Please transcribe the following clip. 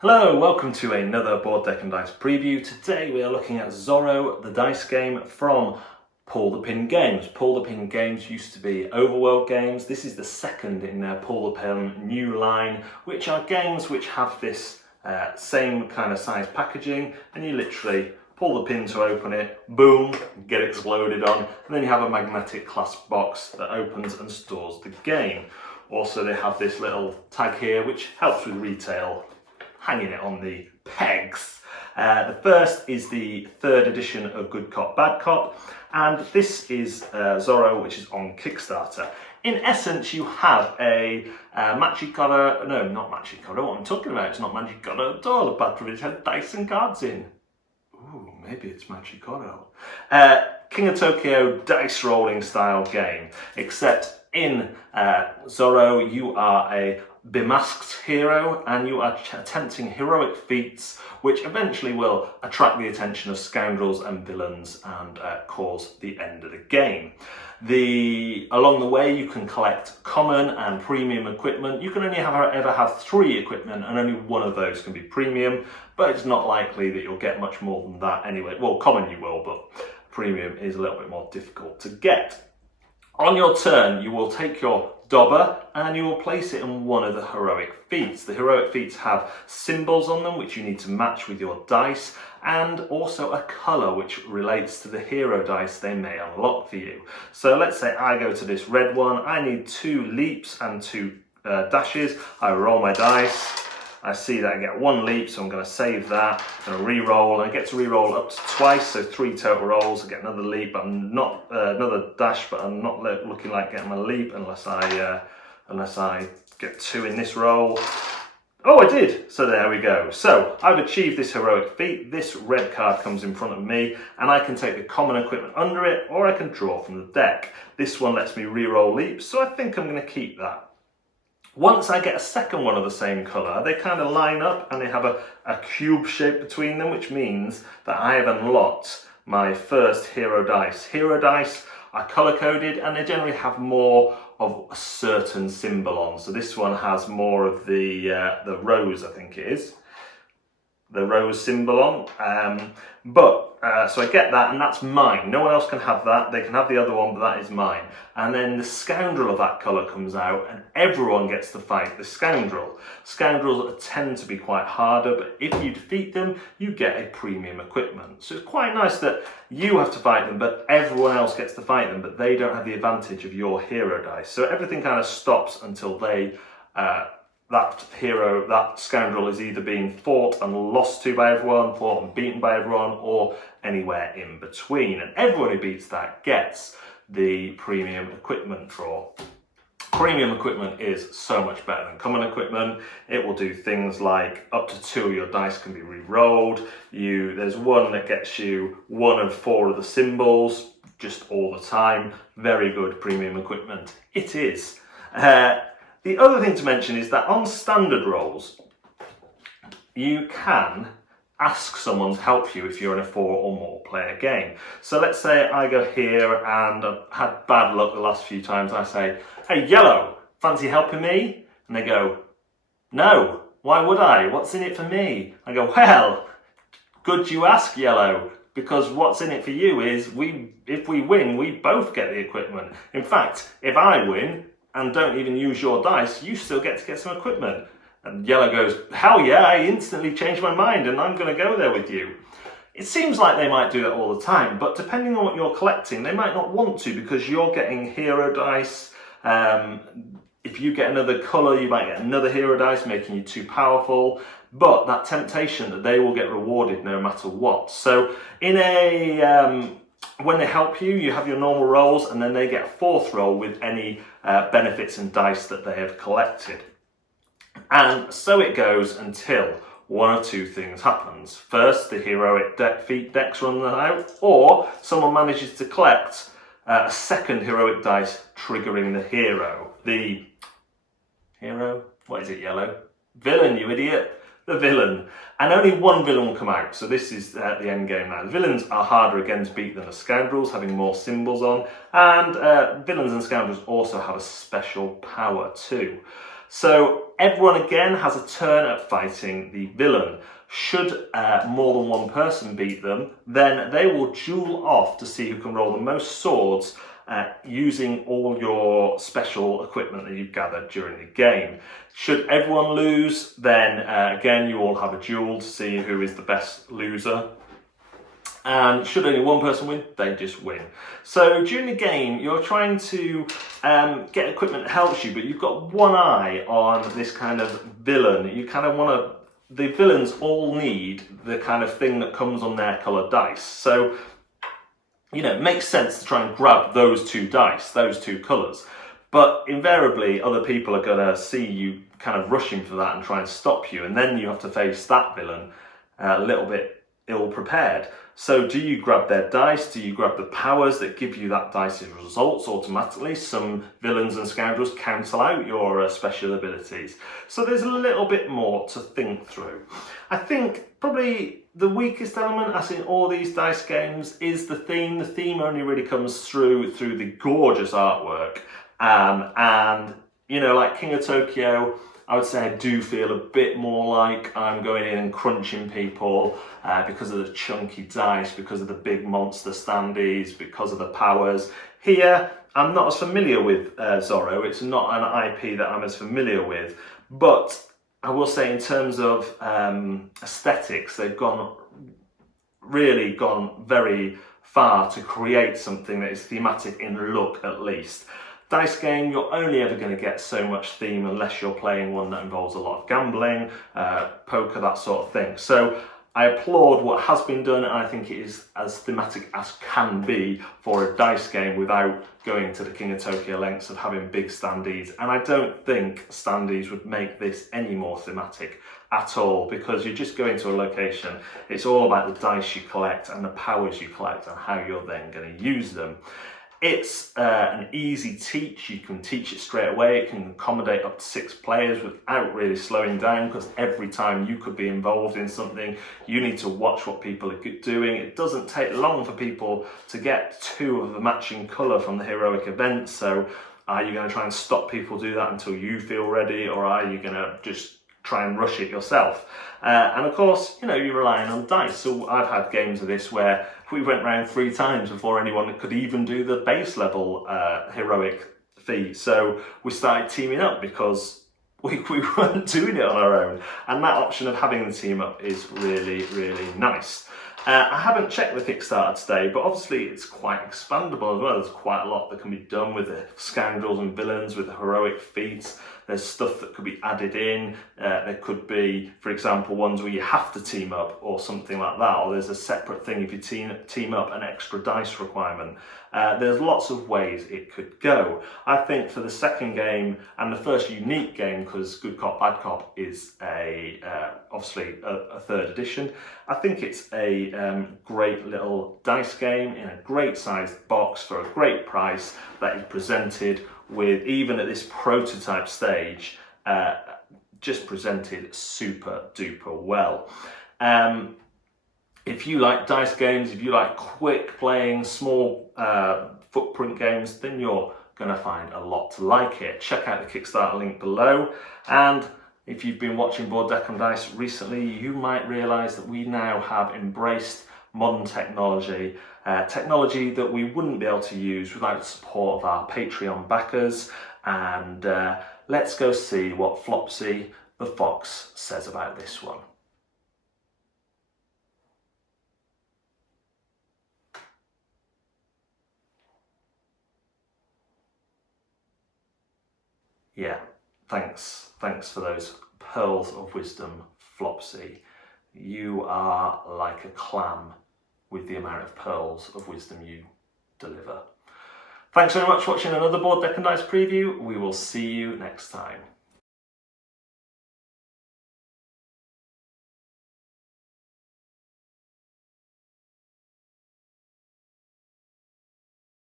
Hello, welcome to another Board Deck and Dice preview. Today we are looking at Zorro, the dice game from Pull the Pin Games. Pull the Pin Games used to be Overworld Games. This is the second in their Pull the Pin new line, which are games which have this same kind of size packaging, and you literally pull the pin to open it, boom, get exploded on, and then you have a magnetic clasp box that opens and stores the game. Also, they have this little tag here which helps with retail, hanging it on the pegs. The first is the third edition of Good Cop, Bad Cop, and this is Zorro, which is on Kickstarter. In essence, you have a magic color, no, not magic color, what I'm talking about, it's not magic color at all, apart from it has dice and cards in. Ooh, maybe it's magic color. King of Tokyo dice rolling style game, except in Zorro you are a bemasked hero and you are attempting heroic feats which eventually will attract the attention of scoundrels and villains and cause the end of the game. Along the way you can collect common and premium equipment. You can only ever have 3 equipment and only one of those can be premium, but it's not likely that you'll get much more than that anyway. Well, common you will, but premium is a little bit more difficult to get. On your turn, you will take your dauber and you will place it in one of the heroic feats. The heroic feats have symbols on them which you need to match with your dice, and also a colour which relates to the hero dice they may unlock for you. So let's say I go to this red one, I need 2 leaps and 2 dashes. I roll my dice. I see that I get 1 leap, so I'm going to save that. I'm going to re-roll, and I get to re-roll up to twice, so 3 total rolls. I get another leap, but I'm not another dash, but I'm not looking like getting my leap unless I get 2 in this roll. Oh, I did! So there we go. So I've achieved this heroic feat. This red card comes in front of me, and I can take the common equipment under it, or I can draw from the deck. This one lets me re-roll leaps, so I think I'm going to keep that. Once I get a second one of the same colour, they kind of line up and they have a cube shape between them, which means that I have unlocked my first hero dice. Hero dice are colour-coded and they generally have more of a certain symbol on. So this one has more of the rose, I think it is. The rose symbol on. So I get that, and that's mine. No one else can have that. They can have the other one, but that is mine. And then the scoundrel of that colour comes out, and everyone gets to fight the scoundrel. Scoundrels tend to be quite harder, but if you defeat them, you get a premium equipment. So it's quite nice that you have to fight them, but everyone else gets to fight them, but they don't have the advantage of your hero dice. So everything kind of stops until they... that scoundrel is either being fought and lost to by everyone, fought and beaten by everyone, or anywhere in between. And everyone who beats that gets the premium equipment draw. Premium equipment is so much better than common equipment. It will do things like up to 2 of your dice can be re-rolled. There's one that gets you 1 of 4 of the symbols, just all the time. Very good premium equipment. It is. The other thing to mention is that on standard rolls, you can ask someone to help you if you're in a 4 or more player game. So let's say I go here and I've had bad luck the last few times. I say, hey, yellow, fancy helping me? And they go, no, why would I? What's in it for me? I go, well, good you ask, yellow, because what's in it for you is if we win, we both get the equipment. In fact, if I win, and don't even use your dice, you still get to get some equipment. And yellow goes, hell yeah, I instantly changed my mind and I'm going to go there with you. It seems like they might do that all the time, but depending on what you're collecting, they might not want to because you're getting hero dice. If you get another colour, you might get another hero dice, making you too powerful. But that temptation that they will get rewarded no matter what. So when they help you, you have your normal rolls, and then they get a 4th roll with any benefits and dice that they have collected. And so it goes until one of 2 things happens. First, the heroic decks run out, or someone manages to collect a second heroic dice, triggering the hero. The hero? What is it, yellow? Villain, you idiot! The villain. And only 1 villain will come out, so this is the end game now. The villains are harder again to beat than the scoundrels, having more symbols on, and villains and scoundrels also have a special power too. So everyone again has a turn at fighting the villain. Should more than one person beat them, then they will duel off to see who can roll the most swords using all your special equipment that you've gathered during the game. Should everyone lose, then again you all have a duel to see who is the best loser. And should only one person win, they just win. So during the game, you're trying to get equipment that helps you, but you've got one eye on this kind of villain. You kind of want to, the villains all need the kind of thing that comes on their coloured dice. So, you know, it makes sense to try and grab those two dice, those two colours. But invariably, other people are going to see you kind of rushing for that and try and stop you. And then you have to face that villain a little bit ill-prepared. So do you grab their dice? Do you grab the powers that give you that dice's results automatically? Some villains and scoundrels cancel out your special abilities. So there's a little bit more to think through. I think probably the weakest element, as in all these dice games, is the theme. The theme only really comes through the gorgeous artwork. And, you know, like King of Tokyo, I would say I do feel a bit more like I'm going in and crunching people because of the chunky dice, because of the big monster standees, because of the powers. Here, I'm not as familiar with Zorro. It's not an IP that I'm as familiar with. But I will say in terms of aesthetics, they've really gone very far to create something that is thematic in look at least. Dice game, you're only ever going to get so much theme unless you're playing one that involves a lot of gambling, poker, that sort of thing. So I applaud what has been done, and I think it is as thematic as can be for a dice game without going to the King of Tokyo lengths of having big standees. And I don't think standees would make this any more thematic at all, because you're just going to a location. It's all about the dice you collect and the powers you collect and how you're then going to use them. It's an easy teach. You can teach it straight away. It can accommodate up to 6 players without really slowing down, because every time you could be involved in something, you need to watch what people are doing. It doesn't take long for people to get 2 of the matching colour from the heroic event. So are you going to try and stop people do that until you feel ready, or are you going to just try and rush it yourself? And of course, you know, you're relying on dice. So I've had games of this where we went round 3 times before anyone could even do the base level heroic feat. So we started teaming up because we weren't doing it on our own. And that option of having the team up is really, really nice. I haven't checked the Kickstarter today, but obviously it's quite expandable as well. There's quite a lot that can be done with the scoundrels and villains, with the heroic feats. There's stuff that could be added in. There could be, for example, ones where you have to team up or something like that, or there's a separate thing if you team up, an extra dice requirement. There's lots of ways it could go. I think for the second game and the first unique game, because Good Cop, Bad Cop is obviously a 3rd edition, I think it's a great little dice game in a great sized box for a great price that is presented with, even at this prototype stage, just presented super duper well. If you like dice games, if you like quick playing, small footprint games, then you're going to find a lot to like here. Check out the Kickstarter link below, and if you've been watching Board Deck and Dice recently, you might realise that we now have embraced modern technology, technology that we wouldn't be able to use without the support of our Patreon backers. And let's go see what Flopsy the Fox says about this one. Yeah, thanks for those pearls of wisdom, Flopsy. You are like a clam with the amount of pearls of wisdom you deliver. Thanks very much for watching another Board Deck and Dice preview. We will see you next time.